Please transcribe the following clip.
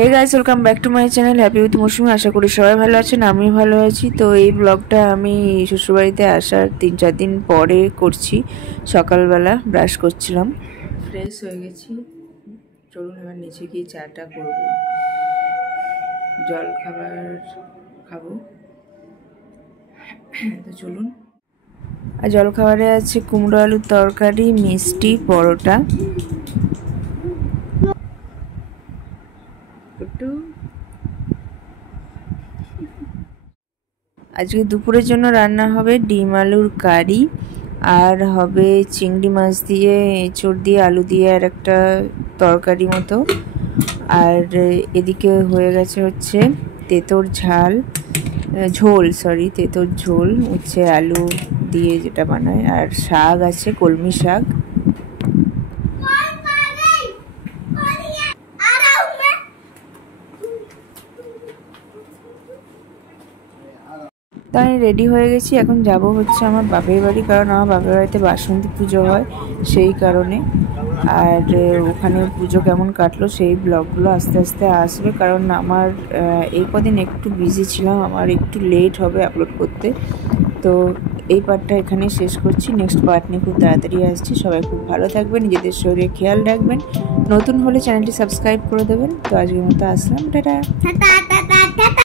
Hey guys, welcome back to my channel happy with Mousumi. আশা করি সবাই ভালো আছেন, আমি ভালো আছি। তো এই ব্লগটা আমি শ্বশুরবাড়িতে আসার 3-4 দিন পরে করছি। সকালবেলা ব্রাশ করছিলাম, ফ্রেশ হয়ে গেছি। চলুন এবার নিচে গিয়ে চাটা করবো, জল খাবার খাবো। তো চলুন। আর জলখাবারে আছে কুমড়ো আলুর তরকারি, মিষ্টি, পরোটা। আজকে দুপুরের জন্য রান্না হবে ডিম আলুর কারি, আর হবে চিংড়ি মাছ দিয়ে এঁচড় দিয়ে আলু দিয়ে আর একটা তরকারি মতো। আর এদিকে হয়ে গেছে হচ্ছে তেঁতোর তেঁতোর ঝোল হচ্ছে আলু দিয়ে যেটা বানায়। আর শাক আছে, কলমি শাক। তো আমি রেডি হয়ে গেছি, এখন যাব হচ্ছে আমার বাপের বাড়ি, কারণ আমার বাপের বাড়িতে বাসন্তী পুজো হয় সেই কারণে। আর ওখানে পুজো কেমন কাটলো সেই ব্লগগুলো আস্তে আস্তে আসবে, কারণ আমার এই কদিন একটু বিজি ছিলাম, আমার একটু লেট হবে আপলোড করতে। তো এই পার্টটা এখানে শেষ করছি, নেক্সট পার্ট নিয়ে খুব তাড়াতাড়ি আসছি। সবাই খুব ভালো থাকবেন, নিজেদের শরীরে খেয়াল রাখবেন, নতুন হলে চ্যানেলটি সাবস্ক্রাইব করে দেবেন। তো আজকের মতো আসলাম, টাটা।